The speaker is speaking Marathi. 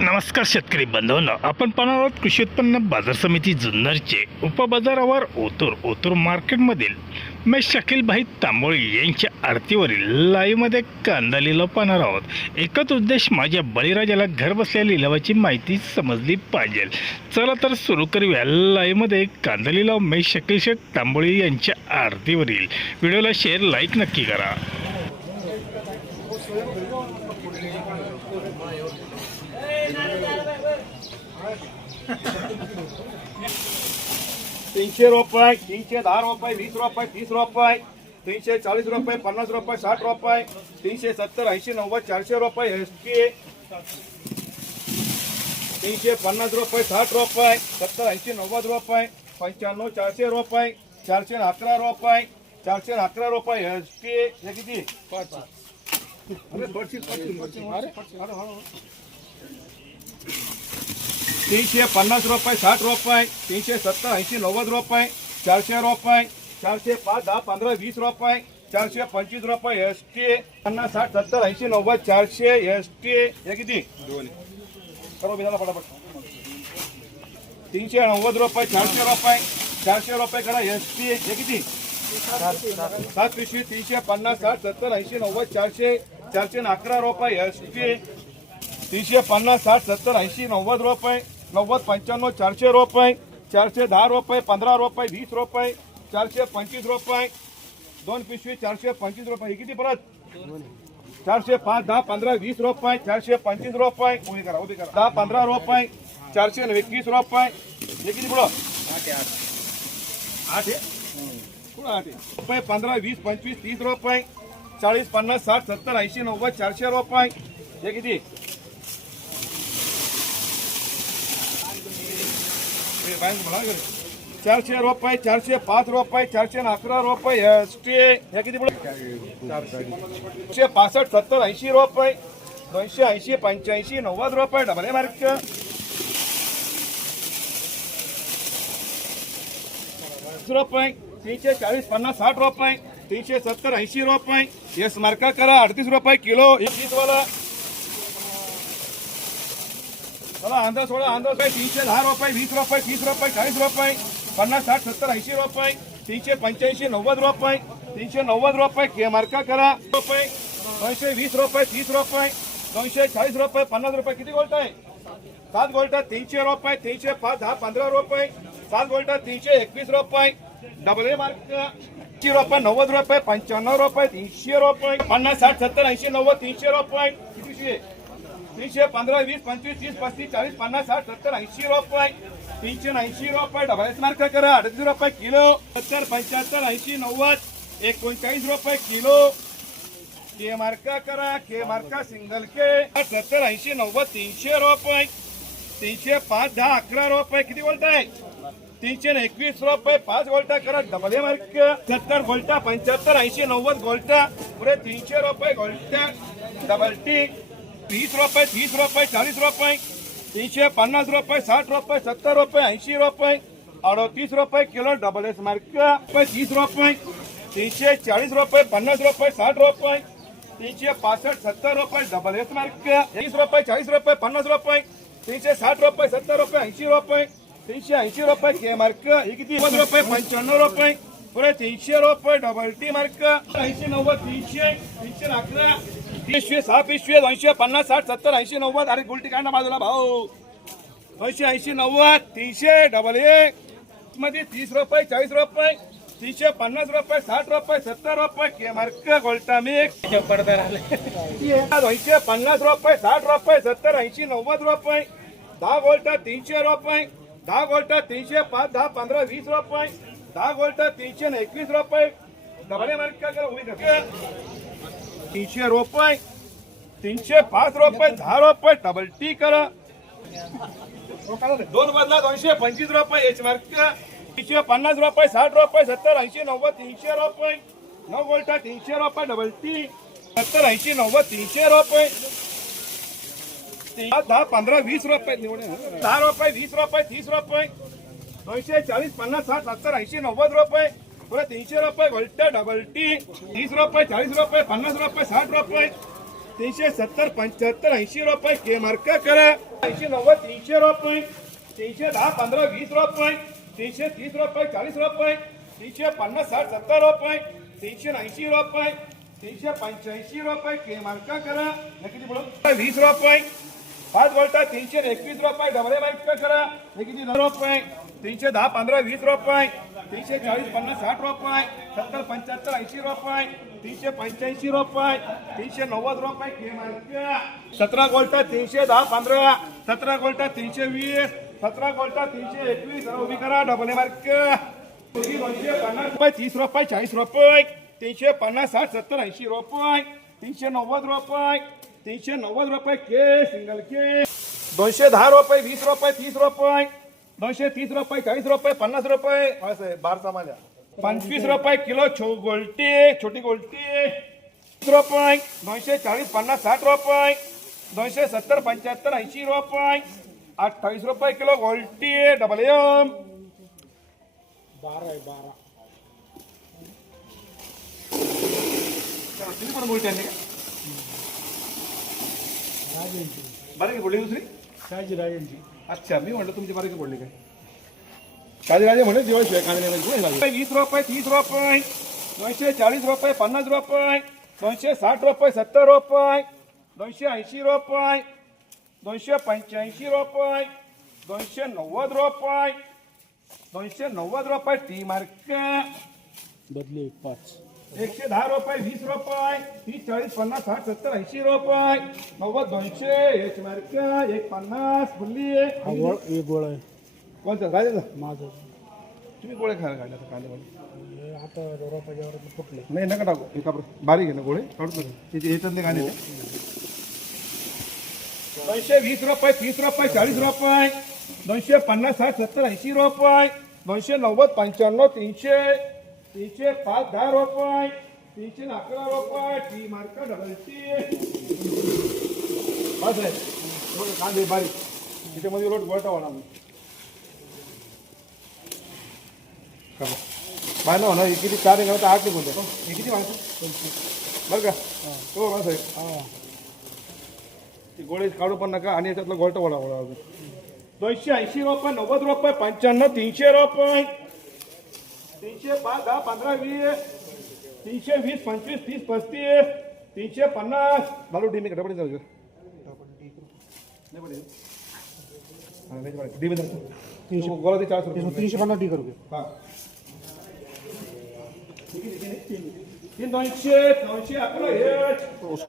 नमस्कार शेतकरी बांधवांनो, आपण पाहणार आहोत कृषी उत्पन्न बाजार समिती जुन्नरचे उपबाजारावर ओतूर मार्केटमधील मैं शकील भाई तांबोळी यांच्या आरतीवरील लाईव्हमध्ये कांदा लिलाव पाहणार आहोत। एकच उद्देश, माझ्या बळीराजाला घर बसल्या लिलावाची माहिती समजली पाहिजे। चला तर सुरू करूया लाईव्हमध्ये कांदा लिलाव मैं शकील शेख तांबोळी यांच्या आरतीवरील। व्हिडिओला शेअर लाईक नक्की करा। तीनशे रुपये, 310 रुपये, 20 रुपये, 30 रुपये, 340 रुपये, 50 रुपये, 60 रुपये, 370, 80, 90, 400 रुपये, एसटी 350 रुपये, 60 रुपये, 70, 80, 90 रुपये, 95, 400 रुपये, 411 रुपये, 411 रुपये, एसटी हे किती? 350 रुपये, 60 रुपये, 370, 80, 90 रुपये, 400 रुपये, 405, 10, 15, 20 रुपये, 425 रुपये, एसटी 50, 60, 70, 80, 90, 400, एसटी हे किती? सर्व बिलाला फटाफट 390 रुपये, 400 रुपये, 400 रुपये करा, एसटी हे किती? 7 पिशवी 350, 60, 70, 80, 90, 400, 411 रुपये, एसटी 350, 60, 70, 80, 90 रुपये, 90, 95, 400 रुपये, 410 रुपये, 15 रुपये, 20 रुपये, 425 रुपये, 2 पिशवी 425 रुपये हे किती? परत 405, 10, 15, 20 रुपये, 425 रुपये, उभी करा 10, 15 रुपये, 421 रुपये हे किती? पुढं 8 रुपये, 15, 20, 25, 30 रुपये, 40, 50, 60, 70, 80, 90, 400 रुपये हे किती? 400 रुपये, 405 रुपये, 411 रुपये, एसटी हे किती? पुढे 165, 70, 80 रुपये, 280, 85, 90 रुपये, डबल मार्क 20 रुपये, 340, 50, 60 रुपये, 370, 80 रुपये, एस मार्का करा 38 रुपये किलो 21 वाला। चला अंदाज सोडा, अंदाज 310 रुपये, 20 रुपये, 30 रुपये, 40 रुपये, 50, 60, 70, 80 रुपये, 385, 90 रुपये, 390 रुपये के मार्का करा रुपये, 220 रुपये, 30 रुपये, 240 रुपये, 50 रुपये किती गोल्ट आहे? 7 गोल्ट 300 रुपये, 305, 10, 15 रुपये, 7 गोल्ट 321 रुपये, डबल ए मार्क 80 रुपये, 90 रुपये, 95 रुपये, 300 रुपये, 50, 60, 70, 80, 90, 300 रुपये किती? 300, 15, 20, 25, 30, 35, 40, 50, 60, 70, 80 रुपये, 380 रुपये, डबल एस मार्क करा 38 रुपये किलो, 70, 75, 80, 90, 39 रुपये किलो के मार्का करा, के मार्का सिंगल के 70, 80, 90, 300 रुपये, 305, 10, 11 रुपये किती गोल्ट आहे? 321 रुपये 5 गोल्टा करा, डबल ए मार्क 70 गोल्टा, 75, 80, 90 गोल्टा, पुरे 300 रुपये गोल्टा, डबल टी 30 रुपये, 30 रुपये, 40 रुपये, 350 रुपये, 60 रुपये, 70 रुपये, 80 रुपये, 38 रुपये किलो, डबल एस मार्क 30 रुपये, 340 रुपये, 50 रुपये, 60 रुपये, 365, 70 रुपये, डबल एस मार्क 30 रुपये, 40 रुपये, 50 रुपये, 360 रुपये, 70 रुपये, 80 रुपये, 380 रुपये के मार्क हे किती? 90 रुपये, 95 रुपये, पुरे 300 रुपये, डबल टी मार्क 80, 90, 300, 311, 300, 6 पिशवी 250, 60, 70, 80, 90, अरे गुलटी काढा बाजूला भाऊ 280, 90, 300, डबल ए मध्ये 30 रुपये, 40 रुपये, 350 रुपये, 60 रुपये, 70 रुपये के मार्क गोल्टा मिक्स 250 रुपये, 60 रुपये, 70, 80, 90 रुपये, 10 गोल्टा 300 रुपये, 10 गोल्टा 305, 10, 15, 20 रुपये, 10 गोल्टा 321 रुपये, डबल मार्क करा उभी करा 300 रुपये, 305 रुपये, 10 रुपये, डबल टी करा 2 बदला 225 रुपये, एच मार्क 350 रुपये, 60 रुपये, 70, 80, 90, 300 रुपये, 9 गोल्टा 300 रुपये, डबल टी 70, 80, 90, 300 रुपये, 10, 15, 20 रुपये, 10 रुपये, 20 रुपये, 30 रुपये, 240, 50, 60, 70, 80, 90 रुपये, पुरे 300 रुपये गोल्टा, डबल टी 30 रुपये, 40 रुपये, 50 रुपये, 60 रुपये, 370 75 80 रुपये के मार्क करा 80 90 300 रुपये 310 15 20 रुपये 330 रुपये 40 रुपये 350 60 70 रुपये 380 रुपये 385 रुपये के मार्क करा किती बोलो 20 रुपये 5 वोल्टा 321 रुपये डबल मार्क करा किती रुपये 310 15 20 रुपये 340 50 60 रुपये 70 75 80 रुपये 385 रुपये 390 रुपये के मार्क 17 वोल्टा 310 15 17 वोल्टा 320 17 वोल्टा 321 उभी करा डबल मार्क 250 रुपये 30 रुपये 40 रुपये 350 60 70 80 रुपये 390 रुपये 390 रुपये के सिंगल के 210 रुपये 20 रुपये 30 रुपये 230 रुपये 40 रुपये 50 रुपये असं आहे बार समाजा 25 रुपये किलो गोल्टी छोटी गोल्टी 30 रुपये 240 50 60 रुपये 270 75 80 रुपये 28 रुपये किलो गोल्टी डबल एम 12 तुम्ही पण गोल्टी आणली का बरं बोलली दुसरी राजांची अच्छा मी म्हटलं तुमची बारीक बोलली काय राजे म्हणे दिवस कांदे 20 रुपये 30 रुपये 240 रुपये 50 रुपये 260 रुपये 70 रुपये 280 रुपये 285 रुपये 290 रुपये 290 रुपये टी मार्क बदले 5 110 रुपये 20 रुपये 30 40 50 60 70 80 रुपये 90 200 एच मार्क 150 फुल्ली एक गोळ आहे कोणतं राजेचा माझं तुम्ही गोळे खायला काढले आता कांदे हे आता रोपाच्यावर फुटले नाही नका टाकू एका बारीक आहे ना गोळे काढून नका त्याचे येतात ते कांदे 220 रुपये 30 रुपये 40 रुपये 250 60 70 80 रुपये 290 95 300 305 10 रुपये 311 रुपये T mark double T bus आहे बघा कांदे बारीक त्याच्यामध्ये रोड गोळटा होणार नाही बायला होणार किती 4 एक 8 नाही बोलतो हे किती माणसं बरं का हो बस आहे ती गोळे काढू पण नका आणि याच्यातला गोळटा वळा 280 रुपये 90 रुपये 95 300 रुपये 305 10 15 20 320 25 30 35 350 बालू डी में डबल जाऊ गोला ते 400 रुपये 350 डी करू हा 300 900 आपलं हे